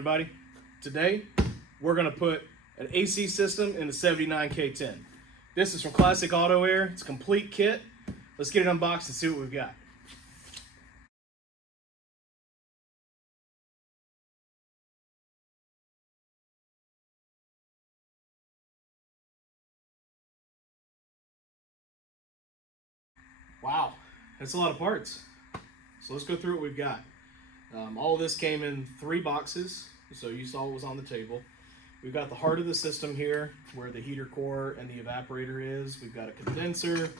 everybody. Today, we're gonna put an AC system in the 79 K10. This is from Classic Auto Air. It's a complete kit. Let's get it unboxed and see what we've got. Wow, that's a lot of parts. So let's go through what we've got. All of this came in 3 boxes, so you saw what was on the table. We've got the heart of the system here, where the heater core and the evaporator is. We've got a condenser.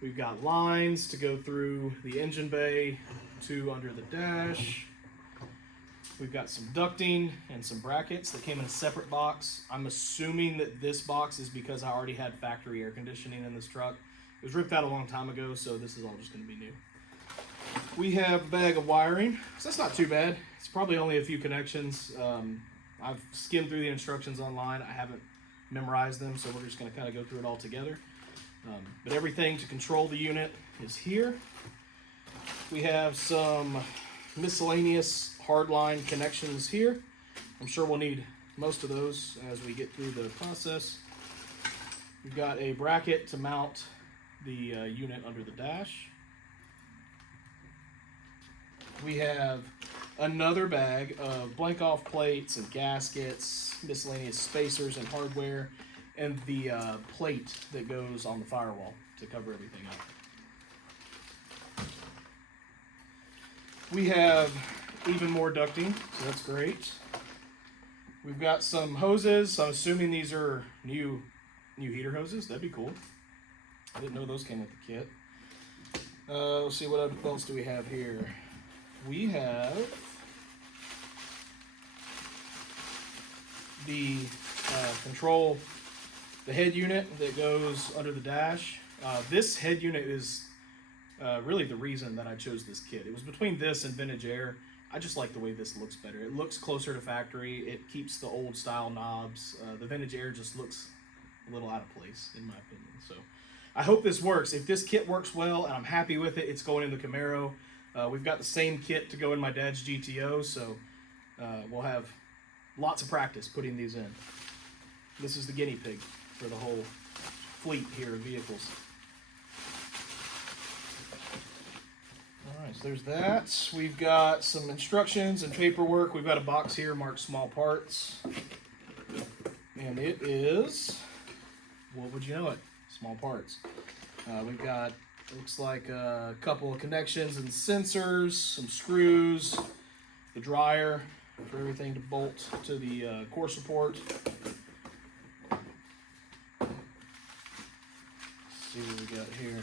We've got lines to go through the engine bay to under the dash. We've got some ducting and some brackets that came in a separate box. I'm assuming that this box is because I already had factory air conditioning in this truck. It was ripped out a long time ago, so this is all just going to be new. We have a bag of wiring, so that's not too bad. It's probably only a few connections. I've skimmed through the instructions online. I haven't memorized them, so we're just going to kind of go through it all together. But everything to control the unit is here. We have some miscellaneous hardline connections here. I'm sure we'll need most of those as we get through the process. We've got a bracket to mount the unit under the dash. We have another bag of blank off plates and gaskets, miscellaneous spacers and hardware, and the plate that goes on the firewall to cover everything up. We have even more ducting, so that's great. We've got some hoses. I'm assuming these are new heater hoses. That'd be cool. I didn't know those came with the kit. Let's see, what else do we have here? We have the control, the head unit that goes under the dash. This head unit is really the reason that I chose this kit. It was between this and Vintage Air. I just like the way this looks better. It looks closer to factory. It keeps the old style knobs. The Vintage Air just looks a little out of place, in my opinion. So I hope this works. If this kit works well and I'm happy with it, it's going in the Camaro. We've got the same kit to go in my dad's GTO, so we'll have lots of practice putting these in. This is the guinea pig for the whole fleet here of vehicles. All right, so there's that. We've got some instructions and paperwork. We've got a box here marked small parts. And it is, what would you know it? Small parts. We've got, looks like a couple of connections and sensors, some screws, the dryer for everything to bolt to the core support. Let's see what we got here.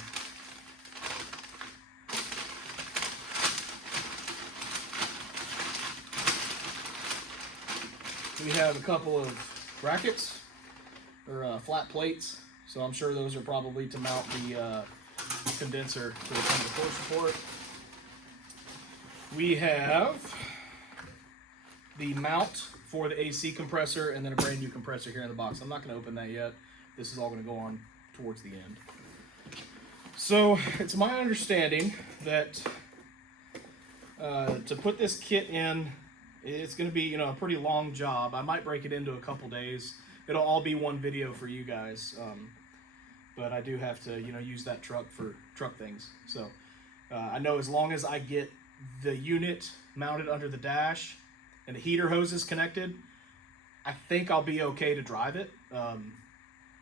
We have a couple of brackets, or flat plates, so I'm sure those are probably to mount the condenser to the core support. We have the mount for the AC compressor and then a brand new compressor here in the box. I'm not going to open that yet. This is all going to go on towards the end. So it's my understanding that to put this kit in, it's going to be, a pretty long job. I might break it into a couple days. It'll all be one video for you guys. But I do have to, use that truck for truck things. So I know as long as I get the unit mounted under the dash and the heater hoses connected, I think I'll be okay to drive it.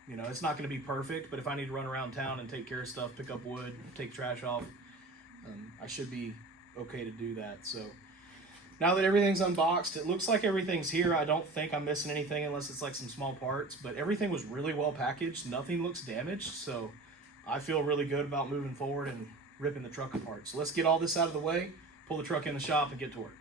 It's not going to be perfect, but if I need to run around town and take care of stuff, pick up wood, take trash off, I should be okay to do that. So now that everything's unboxed, it looks like everything's here. I don't think I'm missing anything unless it's like some small parts, but everything was really well packaged. Nothing looks damaged, so I feel really good about moving forward and ripping the truck apart. So let's get all this out of the way, pull the truck in the shop, and get to work.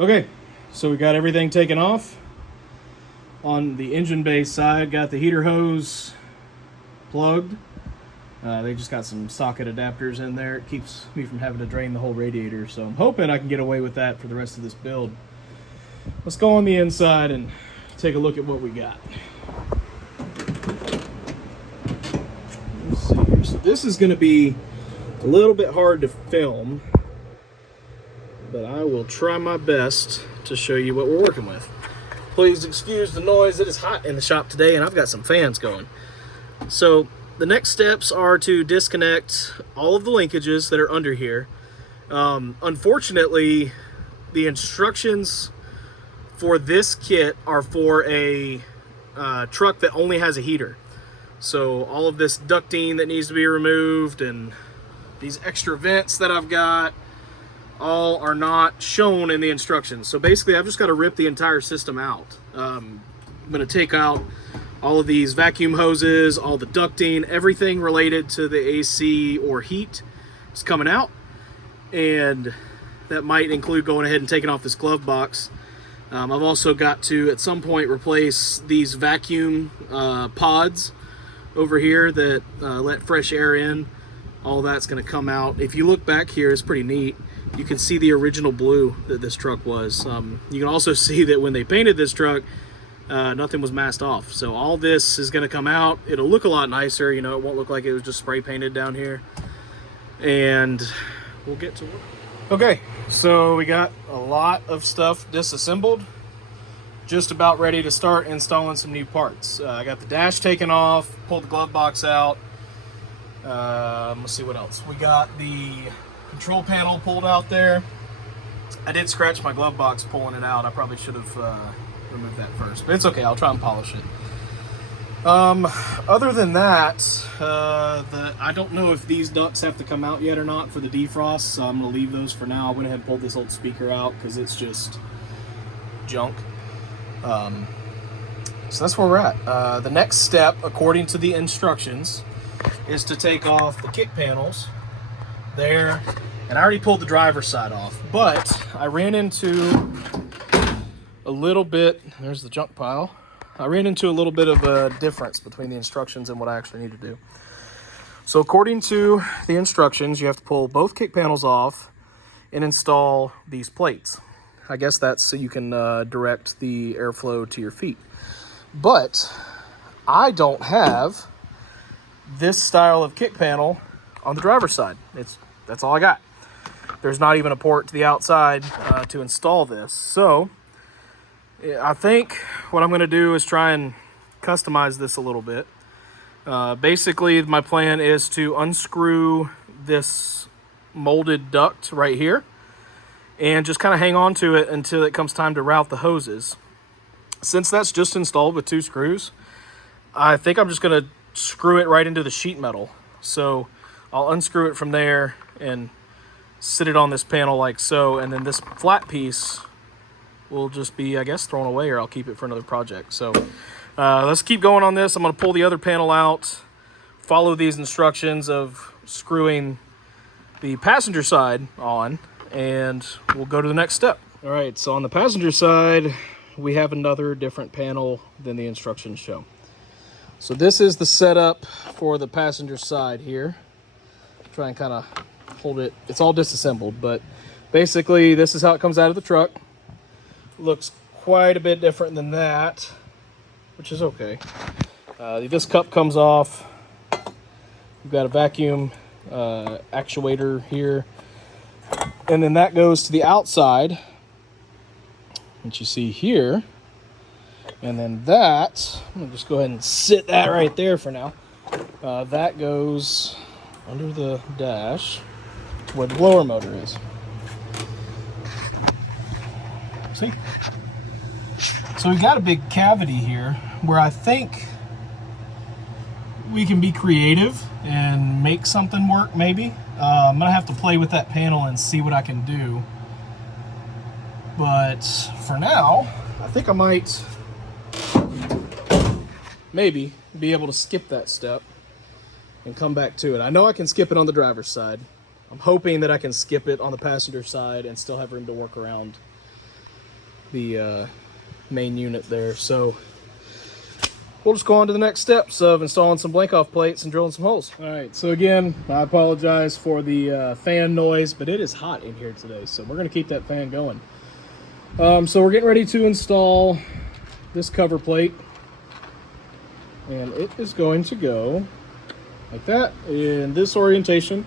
Okay, so we got everything taken off. On the engine bay side, got the heater hose plugged. They just got some socket adapters in there. It keeps me from having to drain the whole radiator, so I'm hoping I can get away with that for the rest of this build. Let's go on the inside and take a look at what we got. Let's see here. So this is going to be a little bit hard to film, but I will try my best to show you what we're working with. Please excuse the noise. It is hot in the shop today, and I've got some fans going. So the next steps are to disconnect all of the linkages that are under here. Unfortunately, the instructions for this kit are for a truck that only has a heater. So all of this ducting that needs to be removed and these extra vents that I've got all are not shown in the instructions. So basically I've just got to rip the entire system out. I'm going to take out all of these vacuum hoses, all the ducting, everything related to the AC or heat is coming out. And that might include going ahead and taking off this glove box. I've also got to, at some point, replace these vacuum pods over here that let fresh air in. All that's going to come out. If you look back here, it's pretty neat. You can see the original blue that this truck was. You can also see that when they painted this truck, nothing was masked off. So all this is going to come out. It'll look a lot nicer. You know, it won't look like it was just spray painted down here. And we'll get to work. Okay, so we got a lot of stuff disassembled. Just about ready to start installing some new parts. I got the dash taken off, pulled the glove box out. Let's see what else. We got the control panel pulled out there. I did scratch my glove box pulling it out. I probably should have removed that first, but it's okay. I'll try and polish it. Other than that, I don't know if these ducts have to come out yet or not for the defrost, so I'm going to leave those for now. I went ahead and pulled this old speaker out because it's just junk. So that's where we're at. The next step, according to the instructions, is to take off the kick panels there. And I already pulled the driver's side off, but I ran into a little bit, there's the junk pile. I ran into a little bit of a difference between the instructions and what I actually need to do. So according to the instructions, you have to pull both kick panels off and install these plates. I guess that's so you can direct the airflow to your feet. But I don't have this style of kick panel on the driver's side. That's all I got. There's not even a port to the outside to install this. So I think what I'm going to do is try and customize this a little bit. Basically, my plan is to unscrew this molded duct right here and just kind of hang on to it until it comes time to route the hoses. Since that's just installed with 2 screws, I think I'm just going to screw it right into the sheet metal. So I'll unscrew it from there and sit it on this panel like so, and then this flat piece will just be, I guess, thrown away, or I'll keep it for another project. So let's keep going on this. I'm going to pull the other panel out, follow these instructions of screwing the passenger side on, and we'll go to the next step. All right, so on the passenger side, we have another different panel than the instructions show. So this is the setup for the passenger side here. Try and kind of hold it. It's all disassembled, but basically this is how it comes out of the truck. Looks quite a bit different than that, which is okay. This cup comes off. We've got a vacuum actuator here, and then that goes to the outside, which you see here. And then that, I'm gonna just go ahead and sit that right there for now. That goes under the dash where the blower motor is. See? So we got a big cavity here where I think we can be creative and make something work, maybe. I'm gonna have to play with that panel and see what I can do. But for now, I think I might maybe be able to skip that step and come back to it. I know I can skip it on the driver's side. I'm hoping that I can skip it on the passenger side and still have room to work around the main unit there. So we'll just go on to the next steps of installing some blank off plates and drilling some holes. All right, so again, I apologize for the fan noise, but it is hot in here today, so we're gonna keep that fan going. So we're getting ready to install this cover plate, and it is going to go like that in this orientation,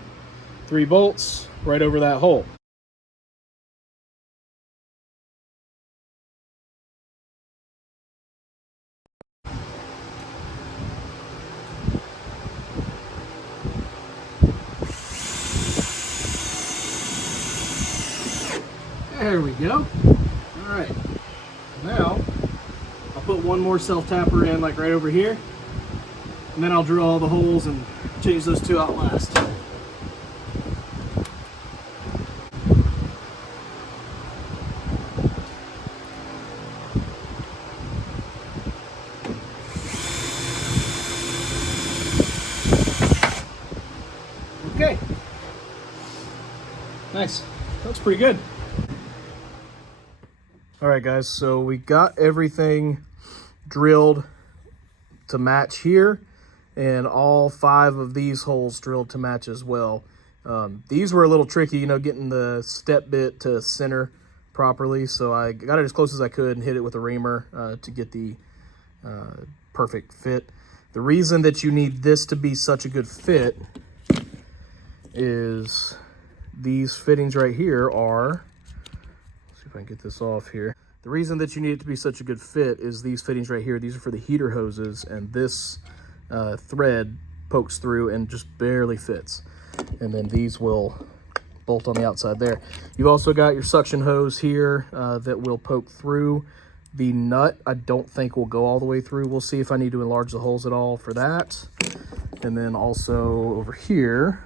3 bolts right over that hole. There we go. All right, now I'll put one more self-tapper in, like right over here, and then I'll drill all the holes and change those 2 out last. Okay, nice, looks pretty good. All right guys, so we got everything drilled to match here, and all 5 of these holes drilled to match as well. These were a little tricky, you know, getting the step bit to center properly, so I got it as close as I could and hit it with a reamer to get the perfect fit. The reason that you need this to be such a good fit is these fittings right here are, let's see if I can get this off here. The reason that you need it to be such a good fit is these fittings right here. These are for the heater hoses, and this thread pokes through and just barely fits. And then these will bolt on the outside there. You've also got your suction hose here that will poke through. The nut, I don't think will go all the way through. We'll see if I need to enlarge the holes at all for that. And then also over here,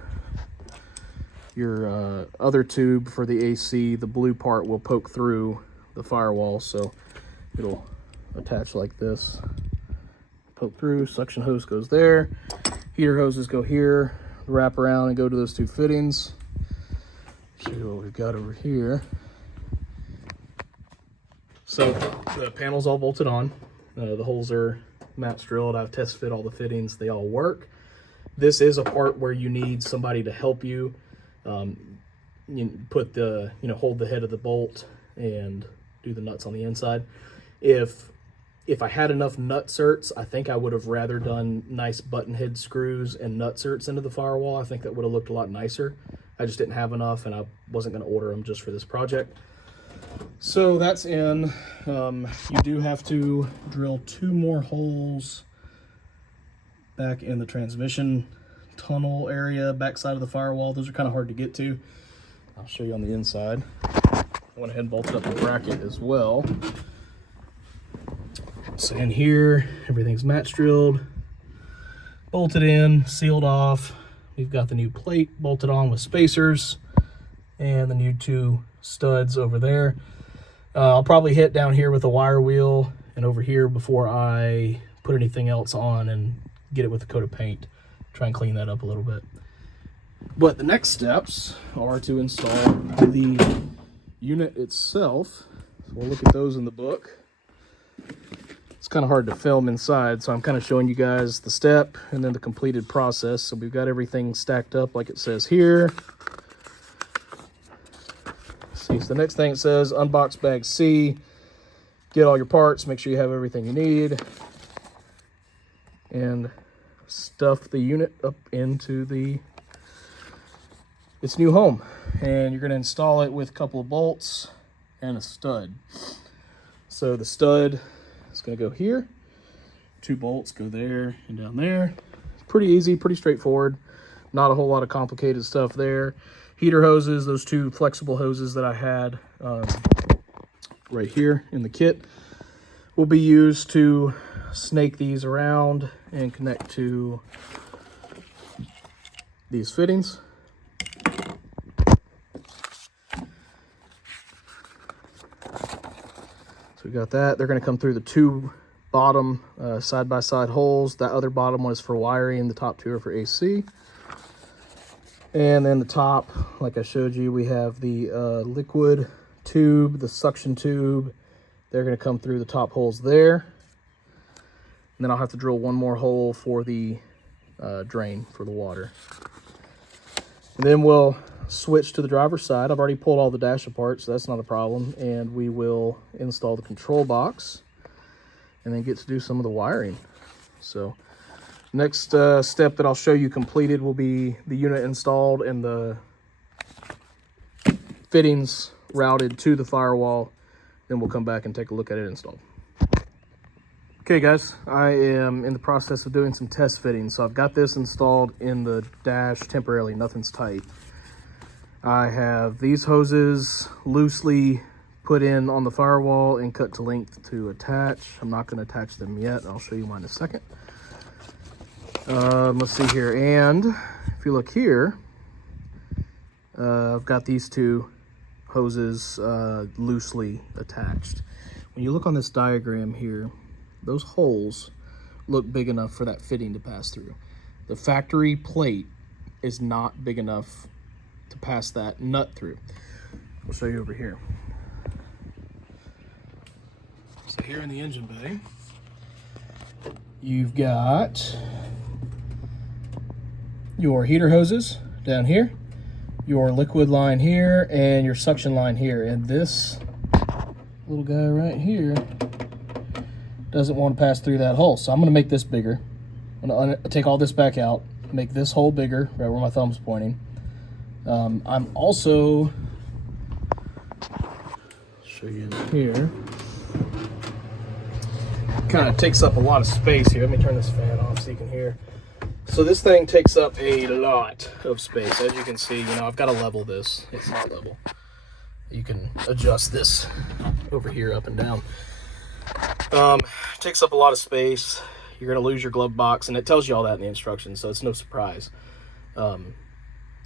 your other tube for the AC, the blue part will poke through the firewall, so it'll attach like this, poke through, suction hose goes there, heater hoses go here, wrap around and go to those 2 fittings. Show you what we've got over here. So the panel's all bolted on, the holes are match drilled, I've test fit all the fittings, they all work. This is a part where you need somebody to help you, put the, hold the head of the bolt and do the nuts on the inside. If I had enough nut certs, I think I would have rather done nice button head screws and nut certs into the firewall. I think that would have looked a lot nicer. I just didn't have enough, and I wasn't going to order them just for this project. So that's in. You do have to drill 2 more holes back in the transmission tunnel area, backside of the firewall. Those are kind of hard to get to. I'll show you on the inside. I went ahead and bolted up the bracket as well. So in here, everything's match drilled, bolted in, sealed off. We've got the new plate bolted on with spacers and the new 2 studs over there. I'll probably hit down here with a wire wheel and over here before I put anything else on and get it with a coat of paint. Try and clean that up a little bit. But the next steps are to install the unit itself. So we'll look at those in the book. It's kind of hard to film inside, so I'm kind of showing you guys the step and then the completed process. So we've got everything stacked up like it says here. See, so the next thing it says, unbox bag C, get all your parts, make sure you have everything you need, and stuff the unit up into its new home. And you're going to install it with a couple of bolts and a stud. So the stud is going to go here, 2 bolts go there and down there. Pretty easy, pretty straightforward, not a whole lot of complicated stuff there. Heater hoses, those 2 flexible hoses that I had right here in the kit, will be used to snake these around and connect to these fittings. So we got that. They're going to come through the 2 bottom side-by-side holes. That other bottom one is for wiring. The top 2 are for AC. And then the top, like I showed you, we have the liquid tube, the suction tube. They're going to come through the top holes there. And then I'll have to drill one more hole for the drain for the water. And then we'll switch to the driver's side. I've already pulled all the dash apart, so that's not a problem. And we will install the control box and then get to do some of the wiring. So next step that I'll show you completed will be the unit installed and the fittings routed to the firewall. Then we'll come back and take a look at it installed. Okay guys, I am in the process of doing some test fittings. So I've got this installed in the dash temporarily, nothing's tight. I have these hoses loosely put in on the firewall and cut to length to attach. I'm not going to attach them yet. I'll show you mine in a second. Let's see here. And if you look here, I've got these two hoses loosely attached. When you look on this diagram here, those holes look big enough for that fitting to pass through. The factory plate is not big enough to pass that nut through. I'll show you over here. So here in the engine bay, you've got your heater hoses down here, your liquid line here, and your suction line here. And this little guy right here doesn't want to pass through that hole. So I'm going to make this bigger. I'm going to take all this back out, make this hole bigger, right where my thumb's pointing. I'm also, show you here, kind of takes up a lot of space here. Let me turn this fan off so you can hear. So this thing takes up a lot of space. As you can see, I've got to level this. It's not level. You can adjust this over here up and down. Takes up a lot of space. You're going to lose your glove box, and it tells you all that in the instructions, so it's no surprise.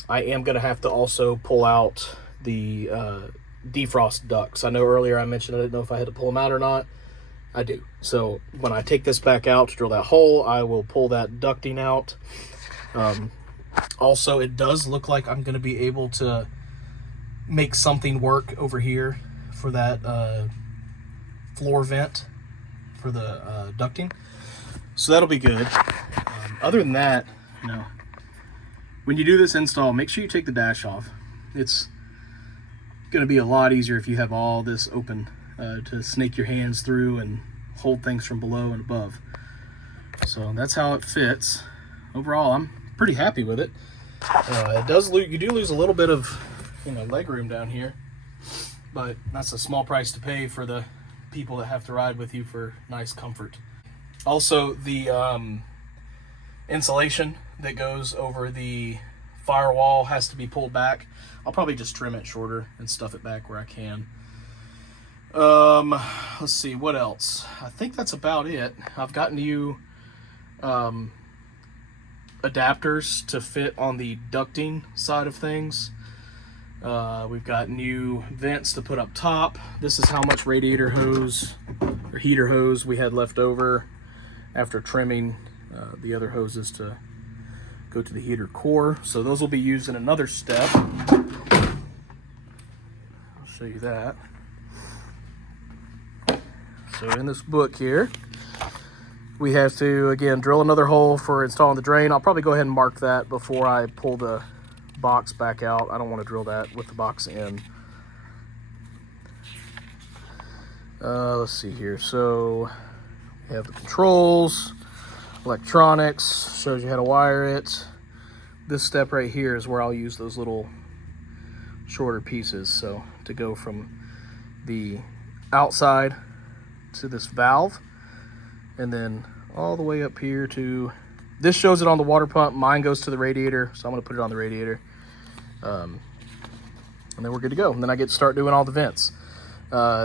I am going to have to also pull out the defrost ducts. I know earlier I mentioned I didn't know if I had to pull them out or not. I do. So when I take this back out to drill that hole, I will pull that ducting out. Also, it does look like I'm going to be able to make something work over here for that floor vent for the ducting. So that'll be good. Other than that, when you do this install, make sure you take the dash off. It's going to be a lot easier if you have all this open to snake your hands through and hold things from below and above. So that's how it fits. Overall, I'm pretty happy with it. You do lose a little bit of leg room down here, but that's a small price to pay for the people that have to ride with you for nice comfort. Also, the insulation that goes over the firewall has to be pulled back. I'll probably just trim it shorter and stuff it back where I can. Let's see, what else? I think that's about it. I've gotten you adapters to fit on the ducting side of things. We've got new vents to put up top. This is how much radiator hose or heater hose we had left over after trimming the other hoses to go to the heater core. So those will be used in another step. I'll show you that. So in this book here, we have to, again, drill another hole for installing the drain. I'll probably go ahead and mark that before I pull the box back out. I don't want to drill that with the box in. Let's see here. So we have the controls, electronics, shows you how to wire it. This step right here is where I'll use those little shorter pieces. So to go from the outside to this valve, and then all the way up here to, this shows it on the water pump, mine goes to the radiator, so I'm going to put it on the radiator, and then we're good to go. And then I get to start doing all the vents.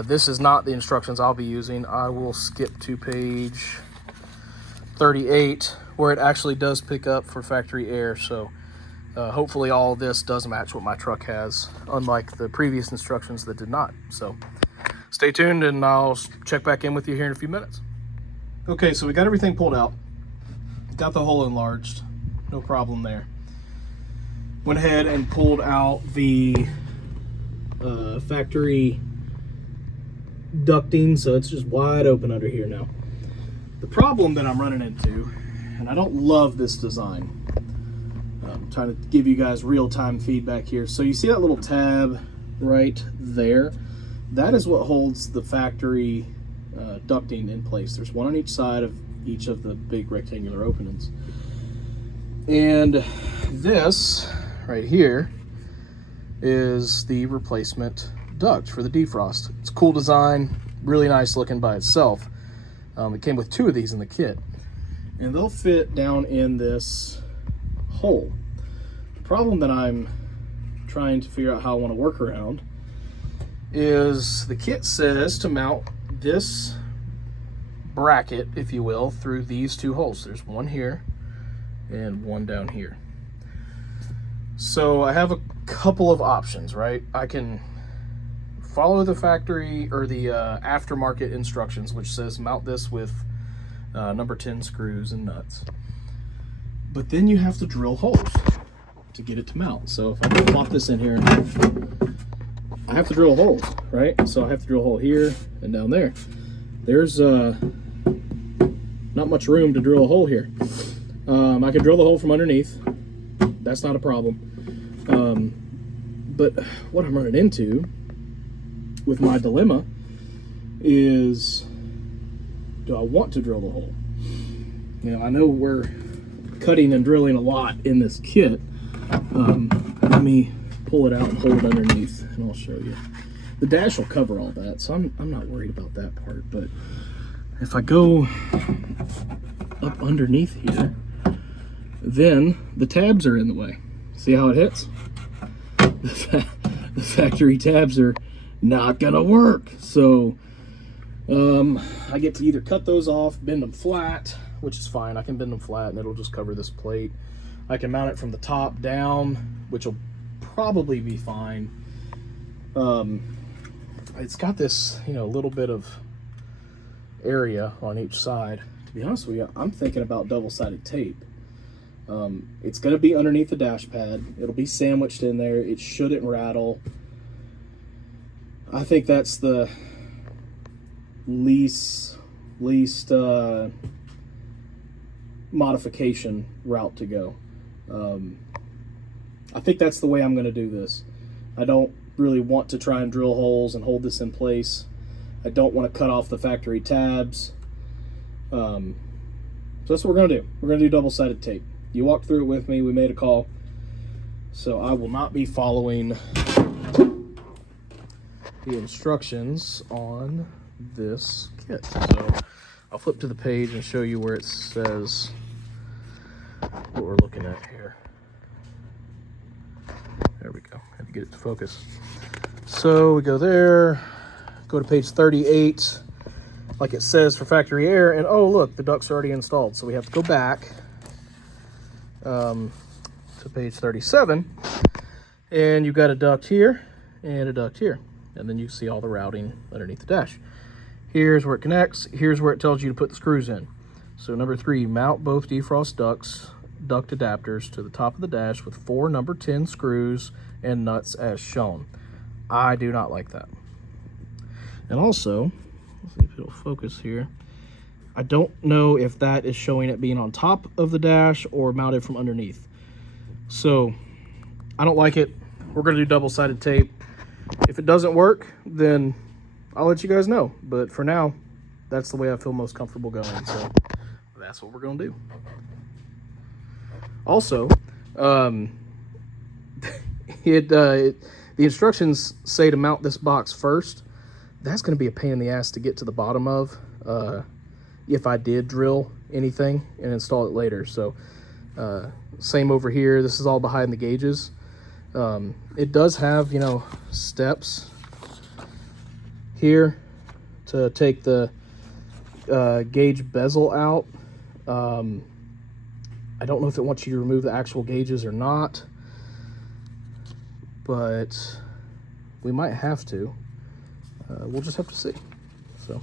This is not the instructions I'll be using. I will skip to page 38 where it actually does pick up for factory air. So hopefully all of this does match what my truck has, unlike the previous instructions that did not. So stay tuned and I'll check back in with you here in a few minutes. Okay, so we got everything pulled out. Got the hole enlarged, no problem there. Went ahead and pulled out the factory ducting, so it's just wide open under here now. The problem that I'm running into, and I don't love this design, I'm trying to give you guys real-time feedback here. So you see that little tab right there? That is what holds the factory ducting in place. There's one on each side of each of the big rectangular openings. And this right here is the replacement duct for the defrost. It's a cool design, really nice looking by itself. It came with 2 of these in the kit, and they'll fit down in this hole. The problem that I'm trying to figure out how I want to work around is the kit says to mount this bracket, if you will, through these 2 holes. There's one here and one down here. So I have a couple of options, right? I can follow the factory or the aftermarket instructions, which says mount this with number 10 screws and nuts. But then you have to drill holes to get it to mount. So if I plop this in here, I have to drill holes, right? So I have to drill a hole here and down there. There's not much room to drill a hole here. I can drill the hole from underneath. That's not a problem. But what I'm running into with my dilemma is, do I want to drill the hole? You know, I know we're cutting and drilling a lot in this kit. Let me pull it out and hold it underneath, and I'll show you. The dash will cover all that, so I'm not worried about that part. But if I go up underneath here, then the tabs are in the way. See how it hits? The factory tabs are not gonna work. So I get to either cut those off, bend them flat, which is fine. I can bend them flat and it'll just cover this plate. I can mount it from the top down, which will probably be fine. It's got this, you know, little bit of area on each side. To be honest with you, I'm thinking about double-sided tape. It's going to be underneath the dash pad. It'll be sandwiched in there. It shouldn't rattle. I think that's the least modification route to go. I think that's the way I'm going to do this. I don't really want to try and drill holes and hold this in place. I don't want to cut off the factory tabs. So that's what we're going to do. We're going to do double-sided tape. You walked through it with me. We made a call. So I will not be following the instructions on this kit. So I'll flip to the page and show you where it says what we're looking at here. There we go. Had to get it to focus. So we go there, go to page 38, like it says for factory air, and oh look, the duct's already installed. So we have to go back to page 37, and you've got a duct here and a duct here, and then you see all the routing underneath the dash. Here's where it connects. Here's where it tells you to put the screws in. So number 3, mount both defrost duct adapters to the top of the dash with 4 number 10 screws and nuts as shown. I do not like that. And also, let's see if it'll focus here. I don't know if that is showing it being on top of the dash or mounted from underneath. So I don't like it. We're going to do double-sided tape. If it doesn't work, then I'll let you guys know. But for now, that's the way I feel most comfortable going. So that's what we're going to do. Also, the instructions say to mount this box first. That's going to be a pain in the ass to get to the bottom of if I did drill anything and install it later. So same over here. This is all behind the gauges. It does have, you know, steps here to take the gauge bezel out. I don't know if it wants you to remove the actual gauges or not, but we might have to. We'll just have to see. So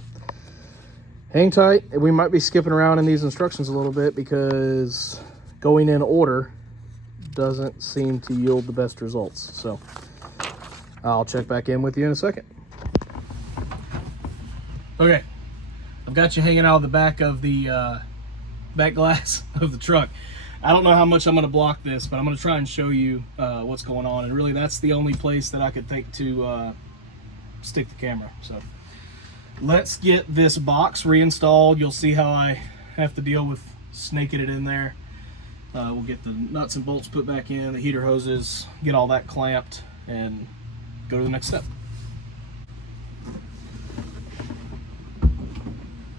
hang tight. We might be skipping around in these instructions a little bit because going in order doesn't seem to yield the best results. So I'll check back in with you in a second. Okay, I've got you hanging out of the back of the back glass of the truck. I don't know how much I'm going to block this, but I'm going to try and show you what's going on. And really, that's the only place that I could think to stick the camera. So let's get this box reinstalled. You'll see how I have to deal with snaking it in there. We'll get the nuts and bolts put back in, the heater hoses, get all that clamped, and go to the next step.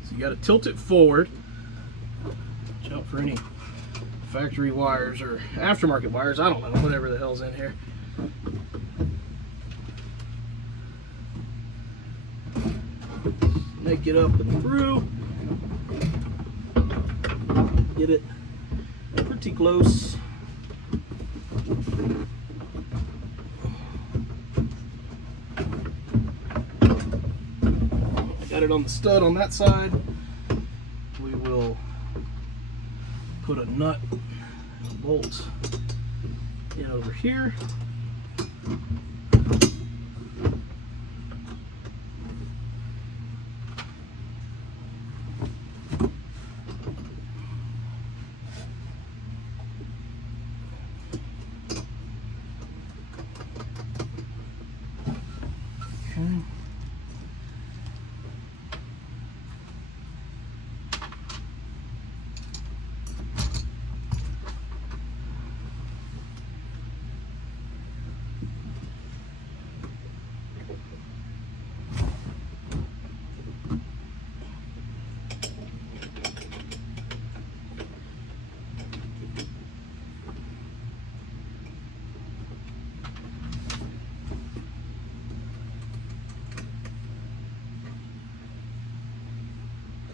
So you got to tilt it forward. Watch out for any factory wires or aftermarket wires, I don't know, whatever the hell's in here. Make it up and through. Get it pretty close. I got it on the stud on that side. We will put a nut and a bolt in over here.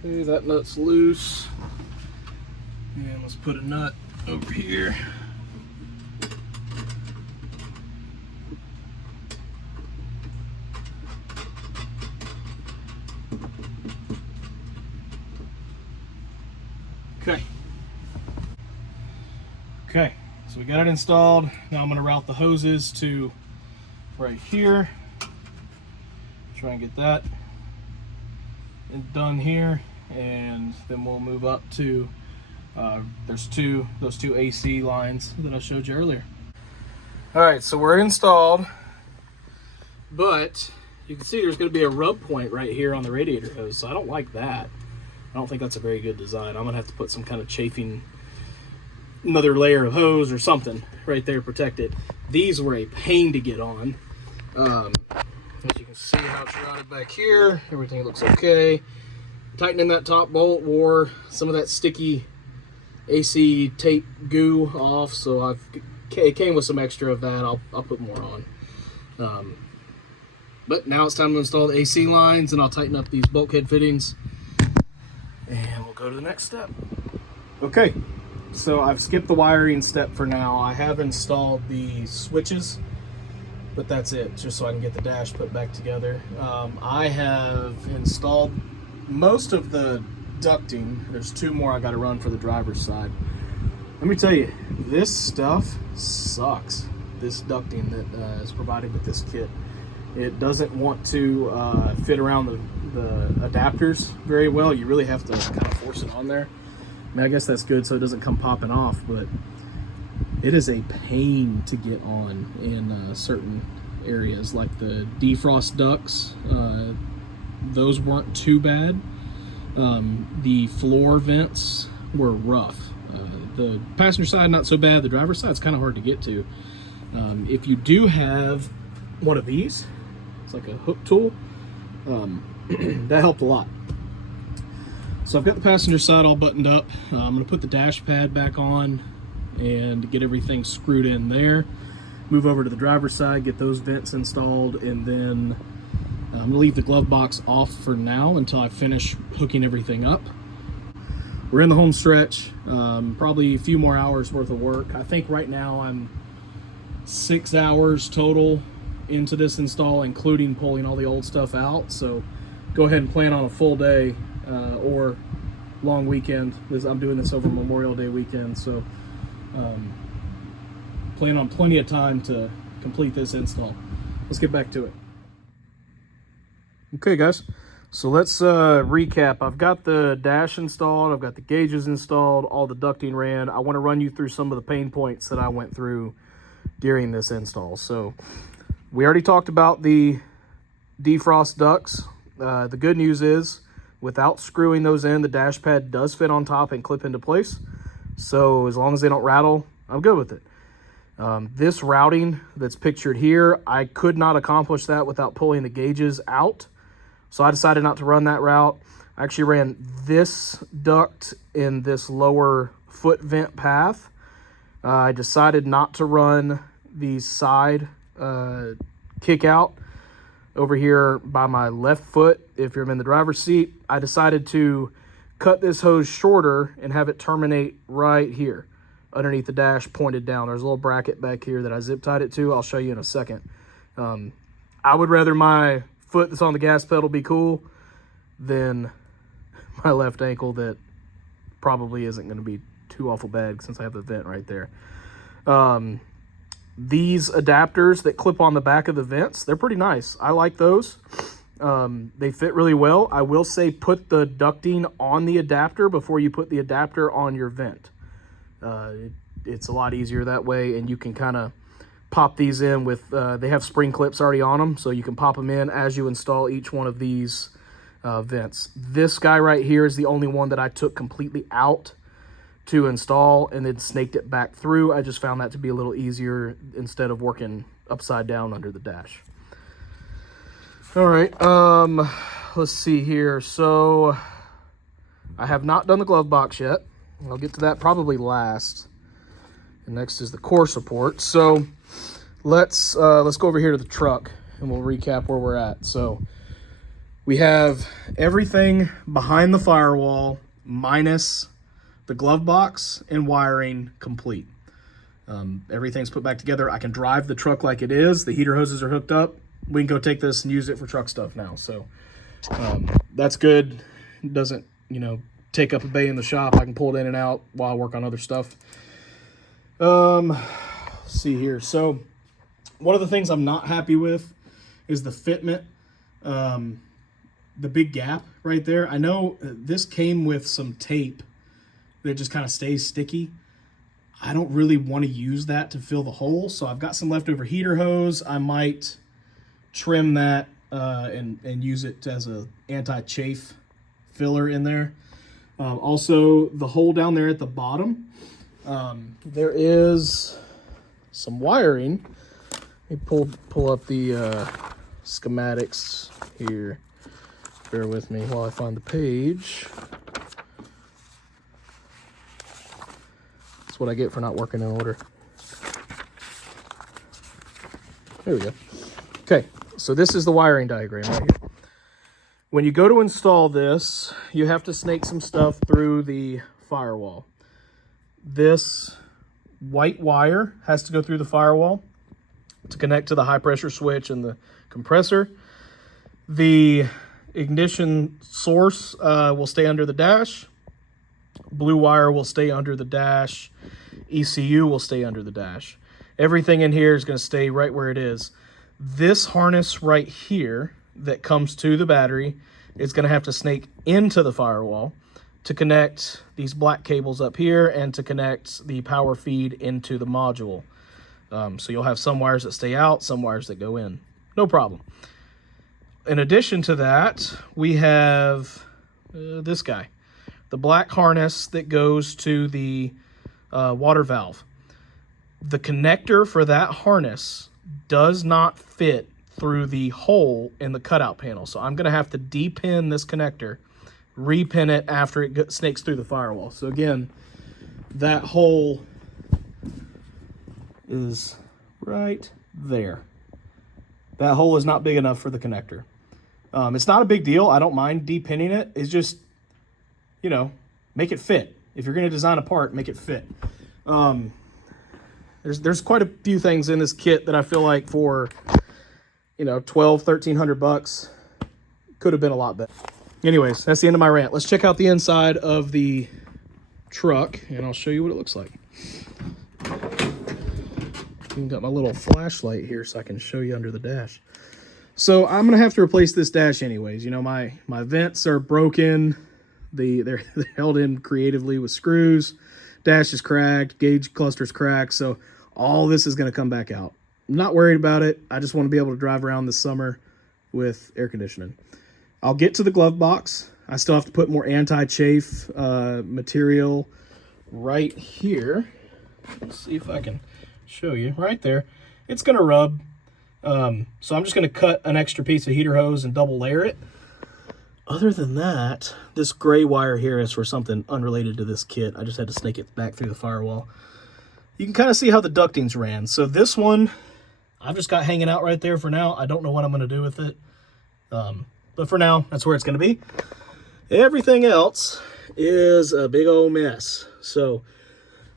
Okay, that nut's loose. And let's put a nut over here. Okay. Okay, so we got it installed. Now I'm going to route the hoses to right here. Try and get that done here, and then we'll move up to there's those two AC lines that I showed you earlier. All right, so we're installed, but you can see there's going to be a rub point right here on the radiator hose, so I don't like that. I don't think that's a very good design. I'm gonna have to put some kind of chafing, another layer of hose or something right there to protect it. These were a pain to get on. As you can see how it's routed back here, everything looks okay. Tightening that top bolt wore some of that sticky AC tape goo off, so it came with some extra of that. I'll put more on. But now it's time to install the AC lines, and I'll tighten up these bulkhead fittings, and we'll go to the next step. Okay, so I've skipped the wiring step for now. I have installed the switches, but that's it, just so I can get the dash put back together. I have installed most of the ducting. There's two more I got to run for the driver's side. Let me tell you, this stuff sucks. This ducting that is provided with this kit. It doesn't want to fit around the adapters very well. You really have to kind of force it on there. I mean, I guess that's good so it doesn't come popping off, but it is a pain to get on in certain areas, like the defrost ducts. Those weren't too bad. The floor vents were rough. The passenger side, not so bad. The driver's side is kind of hard to get to. If you do have one of these, it's like a hook tool, that helped a lot. So I've got the passenger side all buttoned up. I'm going to put the dash pad back on and get everything screwed in there. Move over to the driver's side, get those vents installed, and then I'm going to leave the glove box off for now until I finish hooking everything up. We're in the home stretch, probably a few more hours worth of work. I think right now I'm 6 hours total into this install, including pulling all the old stuff out. So go ahead and plan on a full day or long weekend. I'm doing this over Memorial Day weekend, so plan on plenty of time to complete this install. Let's get back to it. Okay guys, So let's recap. I've got the dash installed, I've got the gauges installed, all the ducting ran. I want to run you through some of the pain points that I went through during this install. So we already talked about the defrost ducts. The good news is, without screwing those in, the dash pad does fit on top and clip into place. So as long as they don't rattle, I'm good with it. This routing that's pictured here, I could not accomplish that without pulling the gauges out. So I decided not to run that route. I actually ran this duct in this lower foot vent path. I decided not to run the side kick out over here by my left foot if you're in the driver's seat. I decided to cut this hose shorter and have it terminate right here underneath the dash, pointed down. There's a little bracket back here that I zip tied it to. I'll show you in a second. I would rather my foot that's on the gas pedal be cool than my left ankle that probably isn't going to be too awful bad since I have the vent right there. These adapters that clip on the back of the vents, they're pretty nice. I like those. They fit really well. I will say put the ducting on the adapter before you put the adapter on your vent. It's a lot easier that way, and you can kind of pop these in with, they have spring clips already on them, so you can pop them in as you install each one of these vents. This guy right here is the only one that I took completely out to install and then snaked it back through. I just found that to be a little easier instead of working upside down under the dash. All right, let's see here. So I have not done the glove box yet. I'll get to that probably last. And next is the core support. So let's go over here to the truck and we'll recap where we're at. So we have everything behind the firewall minus the glove box and wiring complete. Everything's put back together. I can drive the truck like it is. The heater hoses are hooked up. We can go take this and use it for truck stuff now. So that's good. It doesn't, take up a bay in the shop. I can pull it in and out while I work on other stuff. Let's see here. So one of the things I'm not happy with is the fitment, the big gap right there. I know this came with some tape that just kind of stays sticky. I don't really want to use that to fill the hole, so I've got some leftover heater hose. I might trim that and use it as a anti-chafe filler in there. Also, the hole down there at the bottom, there is some wiring. Let me pull up the schematics here. Bear with me while I find the page. That's what I get for not working in order. There we go. Okay, so this is the wiring diagram right here. When you go to install this, you have to snake some stuff through the firewall. This white wire has to go through the firewall to connect to the high pressure switch and the compressor. The ignition source will stay under the dash. Blue wire will stay under the dash. ECU will stay under the dash. Everything in here is going to stay right where it is. This harness right here that comes to the battery is going to have to snake into the firewall to connect these black cables up here and to connect the power feed into the module. So you'll have some wires that stay out, some wires that go in. No problem. In addition to that, we have this guy, the black harness that goes to the water valve. The connector for that harness does not fit through the hole in the cutout panel. So I'm going to have to de-pin this connector, re-pin it after it snakes through the firewall. So again, that hole is right there. That hole is not big enough for the connector. It's not a big deal. I don't mind de-pinning it. It's just, make it fit. If you're going to design a part, make it fit. There's quite a few things in this kit that I feel like for, $1,200-$1,300 could have been a lot better. Anyways, that's the end of my rant. Let's check out the inside of the truck and I'll show you what it looks like. Even got my little flashlight here so I can show you under the dash. So I'm gonna have to replace this dash anyways. You know, my vents are broken. They're held in creatively with screws. Dash is cracked, gauge cluster's cracked, so all this is gonna come back out. I'm not worried about it. I just want to be able to drive around this summer with air conditioning. I'll get to the glove box. I still have to put more anti-chafe material right here. Let's see if I can show you. Right there. It's gonna rub. So I'm just gonna cut an extra piece of heater hose and double layer it. Other than that, this gray wire here is for something unrelated to this kit. I just had to snake it back through the firewall. You can kind of see how the ductings ran. So this one, I've just got hanging out right there for now. I don't know what I'm gonna do with it. But for now, that's where it's gonna be. Everything else is a big old mess. So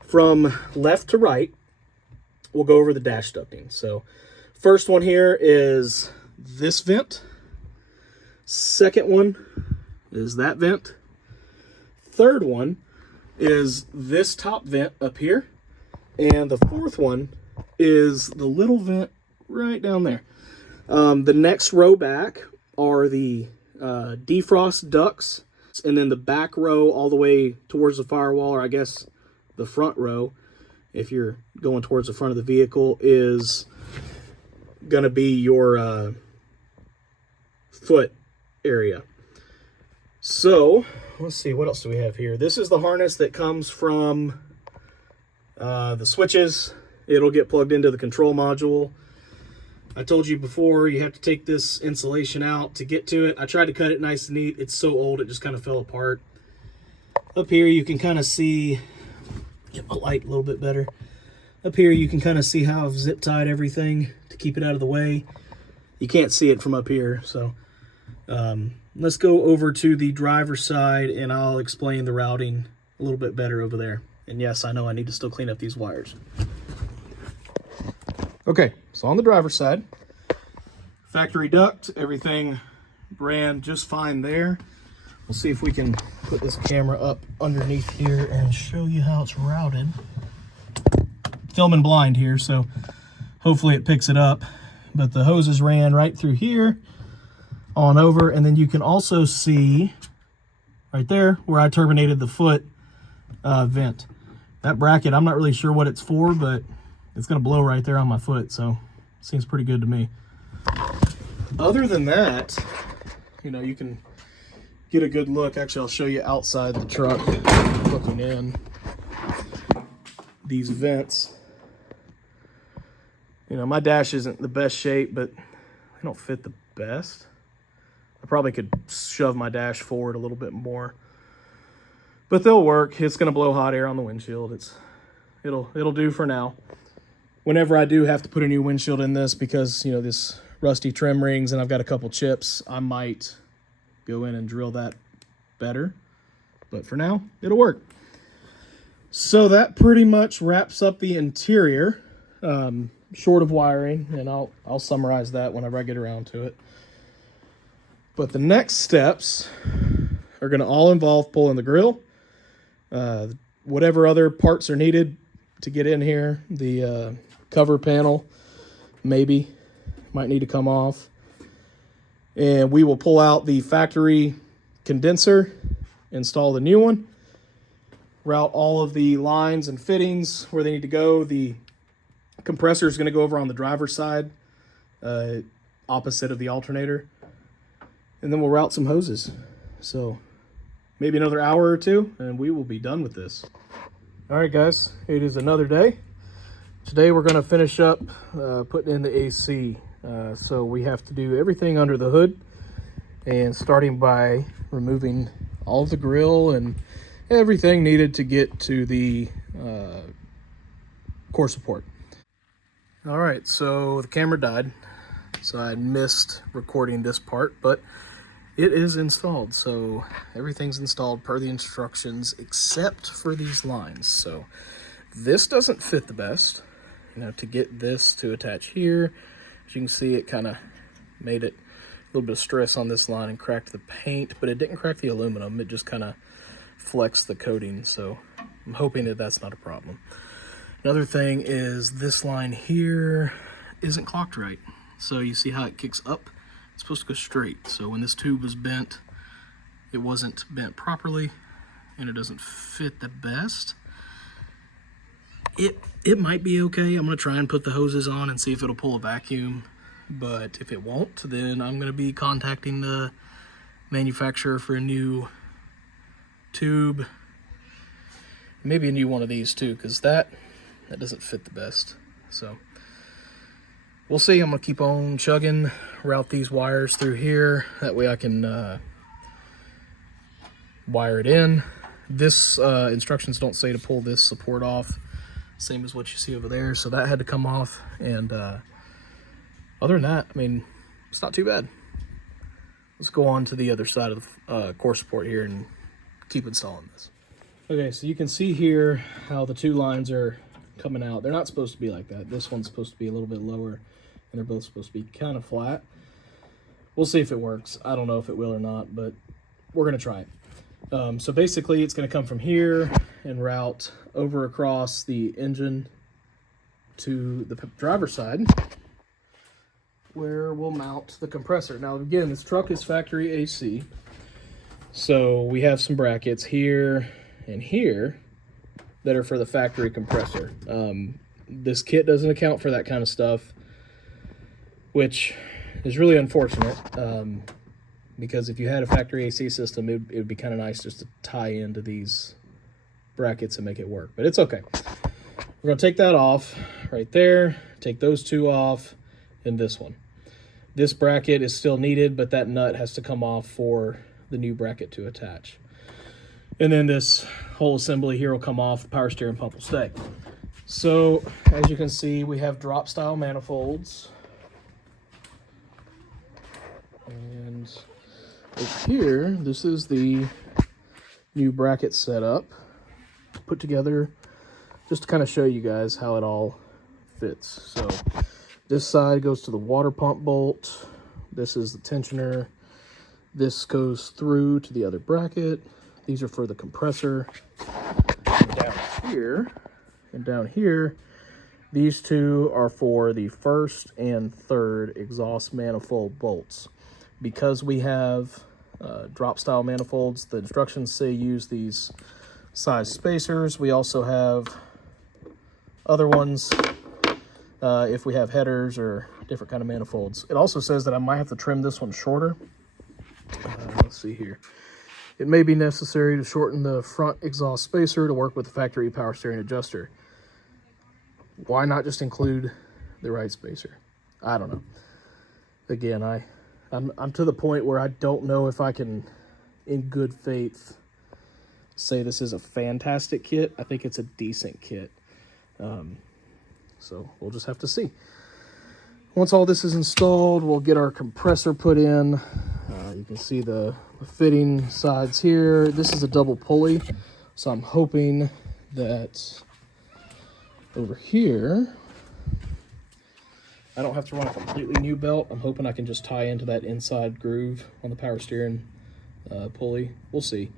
from left to right, we'll go over the dash ducting. So first one here is this vent. Second one is that vent. Third one is this top vent up here. And the fourth one is the little vent right down there. The next row back are the defrost ducts. And then the back row all the way towards the firewall, or I guess the front row, if you're going towards the front of the vehicle, is going to be your foot area. So let's see, what else do we have here? This is the harness that comes from the switches. It'll get plugged into the control module. I told you before, you have to take this insulation out to get to it. I tried to cut it nice and neat. It's so old, it just kind of fell apart. Up here, you can kind of see, get my light a little bit better. Up here, you can kind of see how I've zip tied everything to keep it out of the way. You can't see it from up here, so let's go over to the driver's side and I'll explain the routing a little bit better over there. And yes, I know I need to still clean up these wires. Okay, so on the driver's side, factory duct, everything ran just fine there. We'll see if we can put this camera up underneath here and show you how it's routed. Filming blind here, so hopefully it picks it up. But the hoses ran right through here, on over, and then you can also see right there where I terminated the foot vent. That bracket, I'm not really sure what it's for, but it's gonna blow right there on my foot, so seems pretty good to me. Other than that, you know, you can get a good look. Actually, I'll show you outside the truck, looking in these vents. You know, my dash isn't the best shape, but they don't fit the best. I probably could shove my dash forward a little bit more, but they'll work. It's gonna blow hot air on the windshield. It'll do for now. Whenever I do have to put a new windshield in this, because, you know, this rusty trim rings and I've got a couple chips, I might go in and drill that better. But for now, it'll work. So that pretty much wraps up the interior, short of wiring, and I'll summarize that whenever I get around to it. But the next steps are going to all involve pulling the grill, whatever other parts are needed to get in here. The cover panel maybe might need to come off, and we will pull out the factory condenser, install the new one, route all of the lines and fittings where they need to go. The compressor is going to go over on the driver's side, opposite of the alternator, and then we'll route some hoses. So maybe another hour or two and we will be done with this. All right, guys, it is another day. Today we're going to finish up putting in the AC. So we have to do everything under the hood, and starting by removing all of the grill and everything needed to get to the core support. All right, so the camera died, so I missed recording this part, but it is installed. So everything's installed per the instructions except for these lines. So this doesn't fit the best. You know, to get this to attach here, as you can see, it kind of made it a little bit of stress on this line and cracked the paint, but it didn't crack the aluminum. It just kind of flexed the coating. So I'm hoping that that's not a problem. Another thing is this line here isn't clocked right. So you see how it kicks up It's supposed to go straight. So when this tube was bent, it wasn't bent properly, and it doesn't fit the best. It might be okay. I'm gonna try and put the hoses on and see if it'll pull a vacuum. But if it won't, then I'm gonna be contacting the manufacturer for a new tube. Maybe a new one of these too, because that doesn't fit the best. So we'll see. I'm gonna keep on chugging, route these wires through here. That way I can wire it in. This instructions don't say to pull this support off, same as what you see over there. So that had to come off. And other than that, I mean, it's not too bad. Let's go on to the other side of the core support here and keep installing this. Okay, so you can see here how the two lines are coming out. They're not supposed to be like that. This one's supposed to be a little bit lower, and they're both supposed to be kind of flat. We'll see if it works. I don't know if it will or not, but we're gonna try it. So basically it's gonna come from here and route over across the engine to the driver's side, where we'll mount the compressor. Now again, this truck is factory AC, so we have some brackets here and here that are for the factory compressor. This kit doesn't account for that kind of stuff, which is really unfortunate, because if you had a factory AC system, it would be kind of nice just to tie into these brackets and make it work, but it's okay. We're gonna take that off right there, take those two off, and this one. This bracket is still needed, but that nut has to come off for the new bracket to attach. And then this whole assembly here will come off, the power steering pump will stay. So as you can see, we have drop style manifolds. And over here, this is the new bracket setup put together just to kind of show you guys how it all fits. So this side goes to the water pump bolt. This is the tensioner. This goes through to the other bracket. These are for the compressor. And down here, these two are for the first and third exhaust manifold bolts. Because we have drop style manifolds, the instructions say use these size spacers. We also have other ones if we have headers or different kind of manifolds. It also says that I might have to trim this one shorter. Let's see here. It may be necessary to shorten the front exhaust spacer to work with the factory power steering adjuster. Why not just include the right spacer? I don't know. Again, I'm to the point where I don't know if I can, in good faith, say this is a fantastic kit. I think it's a decent kit. So we'll just have to see. Once all this is installed, we'll get our compressor put in. You can see the fitting sides here. This is a double pulley, so I'm hoping that over here, I don't have to run a completely new belt. I'm hoping I can just tie into that inside groove on the power steering pulley. We'll see.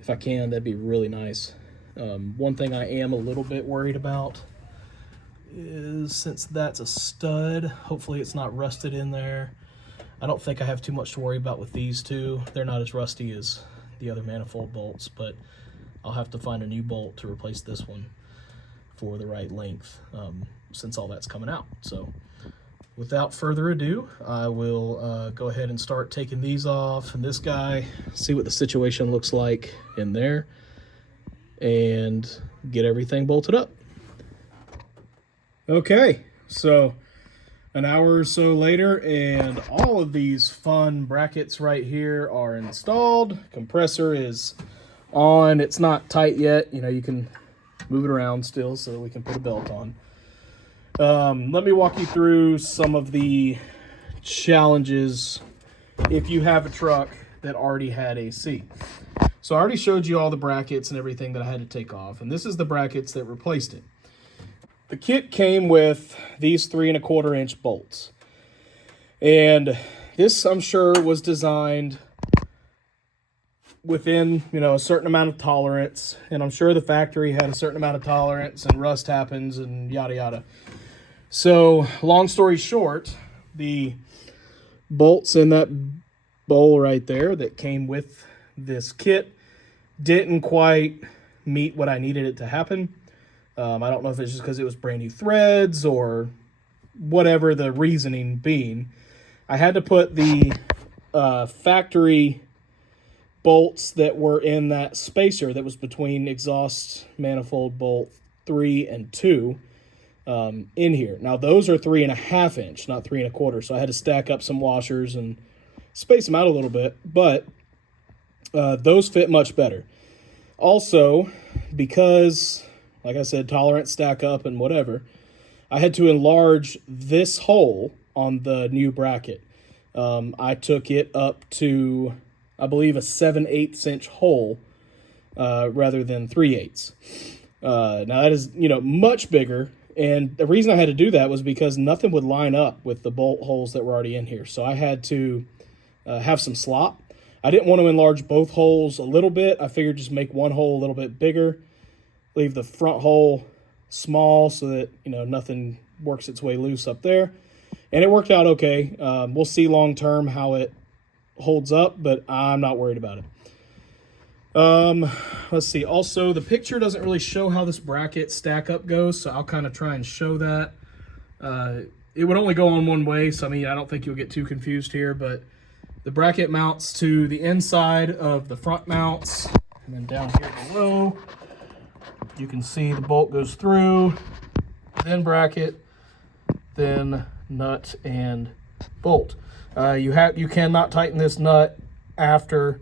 If I can, that'd be really nice. One thing I am a little bit worried about is, since that's a stud, hopefully it's not rusted in there. I don't think I have too much to worry about with these two. They're not as rusty as the other manifold bolts, but I'll have to find a new bolt to replace this one for the right length, since all that's coming out. So without further ado, I will go ahead and start taking these off and this guy, see what the situation looks like in there, and get everything bolted up. Okay, so an hour or so later, and all of these fun brackets right here are installed. Compressor is on. It's not tight yet. You know, you can move it around still so that we can put a belt on. Let me walk you through some of the challenges if you have a truck that already had AC. So I already showed you all the brackets and everything that I had to take off, and this is the brackets that replaced it. The kit came with these 3¼ inch bolts, and this, I'm sure, was designed within, you know, a certain amount of tolerance, and I'm sure the factory had a certain amount of tolerance, and rust happens and yada yada. So long story short, the bolts in that bowl right there that came with this kit didn't quite meet what I needed it to happen. I don't know if it's just because it was brand new threads or whatever the reasoning being. I had to put the factory bolts that were in that spacer that was between exhaust manifold bolt 3 and 2 in here. Now those are 3.5 inch, not 3 1/4. So I had to stack up some washers and space them out a little bit, but those fit much better. Also, because, like I said, tolerance, stack up, and whatever, I had to enlarge this hole on the new bracket. I took it up to, I believe, a 7/8 inch hole rather than 3/8. Now that is, much bigger. And the reason I had to do that was because nothing would line up with the bolt holes that were already in here. So I had to have some slop. I didn't want to enlarge both holes a little bit. I figured just make one hole a little bit bigger, leave the front hole small so that, nothing works its way loose up there. And it worked out okay. We'll see long term how it holds up, but I'm not worried about it. Let's see. Also, the picture doesn't really show how this bracket stack up goes, so I'll kind of try and show that. It would only go on one way, so I don't think you'll get too confused here, but the bracket mounts to the inside of the front mounts, and then down here below, you can see the bolt goes through, then bracket, then nut and bolt. You cannot tighten this nut after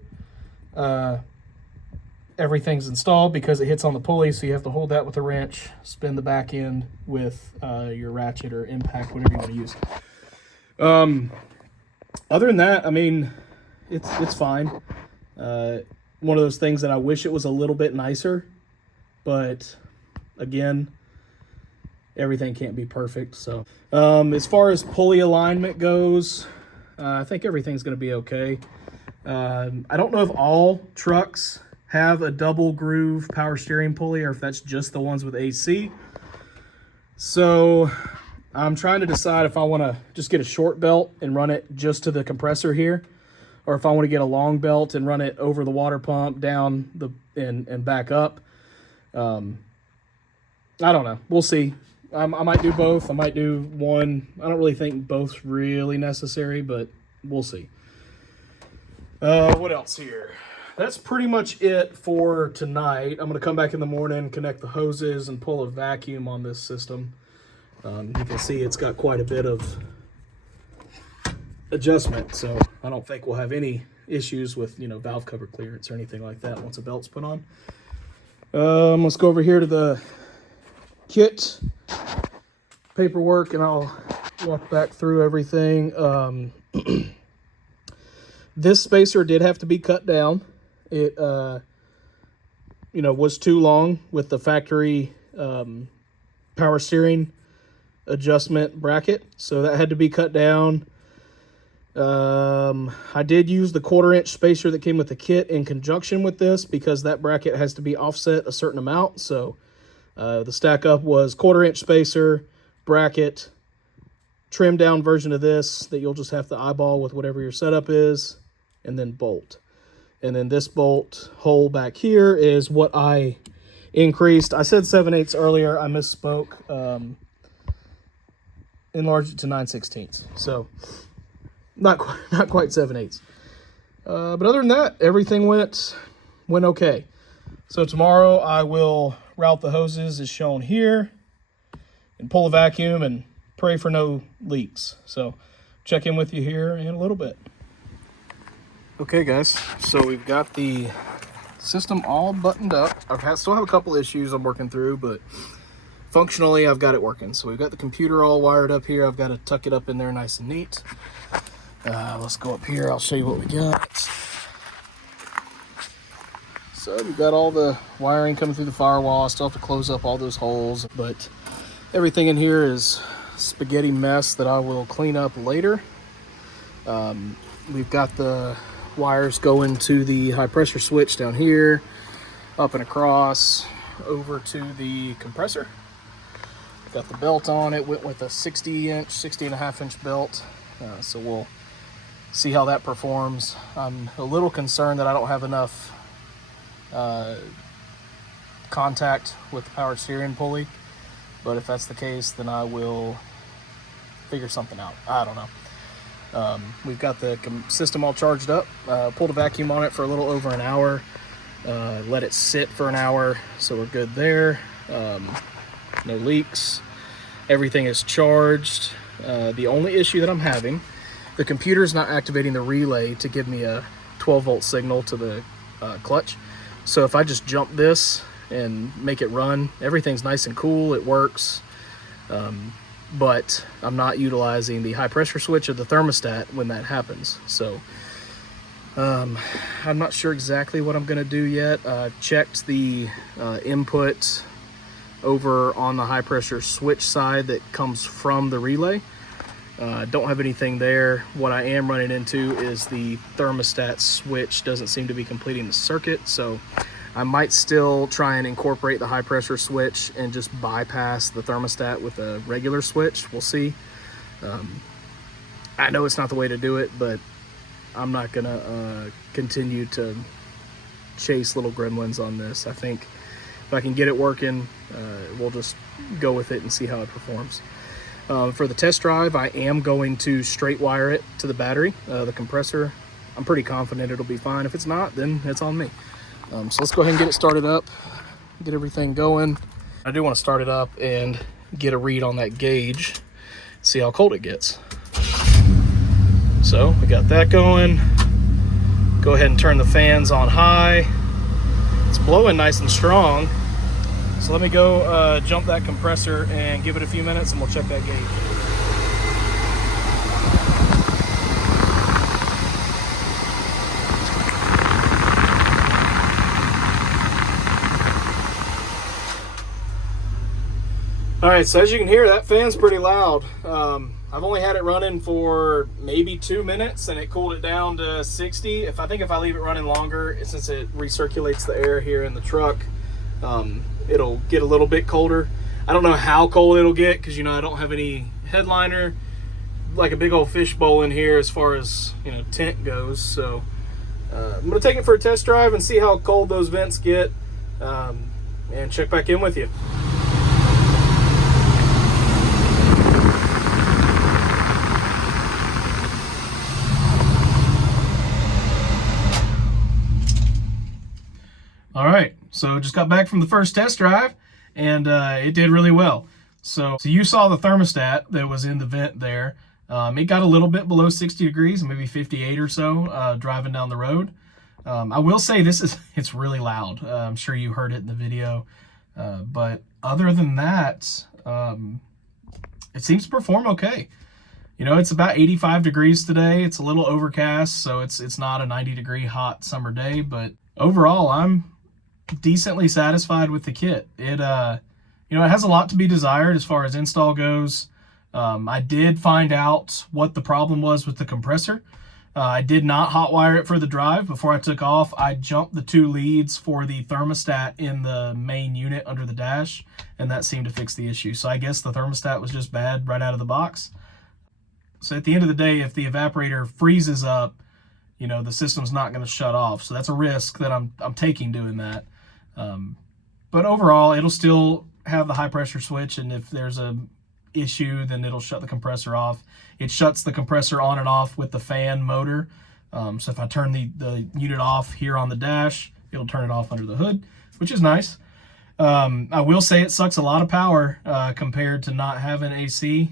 everything's installed because it hits on the pulley, so you have to hold that with a wrench, spin the back end with your ratchet or impact, whatever you want to use. Other than that, it's fine. One of those things that I wish it was a little bit nicer, but again, everything can't be perfect. So as far as pulley alignment goes, I think everything's going to be okay. I don't know if all trucks have a double groove power steering pulley or if that's just the ones with AC. So I'm trying to decide if I want to just get a short belt and run it just to the compressor here, or if I want to get a long belt and run it over the water pump down and back up. I don't know. We'll see. I might do both. I might do one. I don't really think both's really necessary, but we'll see. What else here? That's pretty much it for tonight. I'm going to come back in the morning, connect the hoses, and pull a vacuum on this system. You can see it's got quite a bit of adjustment, so I don't think we'll have any issues with, valve cover clearance or anything like that once a belt's put on. Let's go over here to the kit paperwork, and I'll walk back through everything. This spacer did have to be cut down. It, was too long with the factory power steering adjustment bracket, so that had to be cut down. I did use the 1/4 inch spacer that came with the kit in conjunction with this because that bracket has to be offset a certain amount. So the stack up was 1/4 inch spacer, bracket, trimmed down version of this that you'll just have to eyeball with whatever your setup is, and then bolt. And then this bolt hole back here is what I increased. I said 7/8 earlier. I misspoke. Enlarged it to 9/16. So not quite 7/8. But other than that, everything went okay. So tomorrow I will route the hoses as shown here and pull a vacuum and pray for no leaks. So check in with you here in a little bit. Okay guys, so we've got the system all buttoned up. Still have a couple issues I'm working through, but functionally I've got it working. So we've got the computer all wired up here. I've got to tuck it up in there nice and neat. Let's go up here. I'll show you what we got. So we've got all the wiring coming through the firewall. I still have to close up all those holes, but everything in here is spaghetti mess that I will clean up later. We've got the wires going to the high pressure switch down here, up and across over to the compressor. Got the belt on it. Went with a 60 and a half inch belt. So we'll see how that performs. I'm a little concerned that I don't have enough contact with the power steering pulley, but if that's the case, then I will figure something out. I don't know. We've got the system all charged up, pulled a vacuum on it for a little over an hour, let it sit for an hour, so we're good there. No leaks, everything is charged. The only issue that I'm having, the computer is not activating the relay to give me a 12-volt signal to the clutch. So if I just jump this and make it run, everything's nice and cool, it works. But I'm not utilizing the high pressure switch of the thermostat when that happens. So I'm not sure exactly what I'm gonna do yet. I've checked the input over on the high pressure switch side that comes from the relay. Don't have anything there. What I am running into is the thermostat switch doesn't seem to be completing the circuit, so I might still try and incorporate the high pressure switch and just bypass the thermostat with a regular switch. We'll see. I know it's not the way to do it, but I'm not gonna continue to chase little gremlins on this. I think if I can get it working, we'll just go with it and see how it performs. For the test drive, I am going to straight wire it to the battery, the compressor. I'm pretty confident it'll be fine. If it's not, then it's on me. So let's go ahead and get it started up, get everything going. I do want to start it up and get a read on that gauge, see how cold it gets. So we got that going. Go ahead and turn the fans on high. It's blowing nice and strong. So let me go jump that compressor and give it a few minutes and we'll check that gauge. All right, so as you can hear, that fan's pretty loud. I've only had it running for maybe 2 minutes and it cooled it down to 60. If I leave it running longer, since it recirculates the air here in the truck, it'll get a little bit colder. I don't know how cold it'll get because, you know, I don't have any headliner, like a big old fishbowl in here as far as, you know, tent goes. So I'm gonna take it for a test drive and see how cold those vents get, and check back in with you. All right, so just got back from the first test drive and it did really well. So you saw the thermostat that was in the vent there. It got a little bit below 60 degrees, maybe 58 or so, driving down the road. I will say it's really loud. I'm sure you heard it in the video. But other than that, it seems to perform okay. You know, it's about 85 degrees today. It's a little overcast, so it's not a 90-degree hot summer day, but overall, I'm decently satisfied with the kit. It you know, it has a lot to be desired as far as install goes. I did find out what the problem was with the compressor. I did not hotwire it for the drive. Before I took off, I jumped the 2 leads for the thermostat in the main unit under the dash, and that seemed to fix the issue. So I guess the thermostat was just bad right out of the box. So at the end of the day, if the evaporator freezes up, you know, the system's not going to shut off. So that's a risk that I'm taking doing that. But overall, it'll still have the high pressure switch, and if there's a issue, then it'll shut the compressor off. It shuts the compressor on and off with the fan motor. So if I turn the unit off here on the dash, it'll turn it off under the hood, which is nice. I will say it sucks a lot of power compared to not having AC.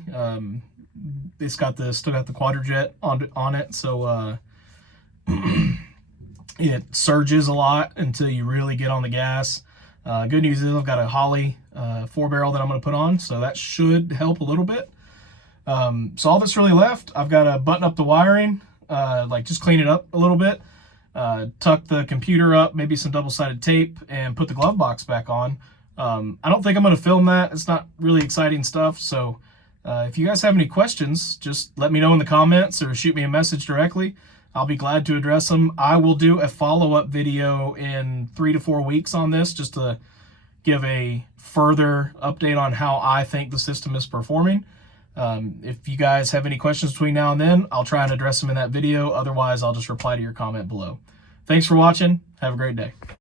It's got still got the quadrojet on it, so it surges a lot until you really get on the gas. Good news is I've got a Holley 4-barrel that I'm going to put on, so that should help a little bit. So all that's really left, I've got to button up the wiring, like just clean it up a little bit, tuck the computer up, maybe some double-sided tape, and put the glove box back on. I don't think I'm going to film that. It's not really exciting stuff, so if you guys have any questions, just let me know in the comments or shoot me a message directly. I'll be glad to address them. I will do a follow-up video in 3 to 4 weeks on this, just to give a further update on how I think the system is performing. If you guys have any questions between now and then, I'll try and address them in that video. Otherwise, I'll just reply to your comment below. Thanks for watching. Have a great day.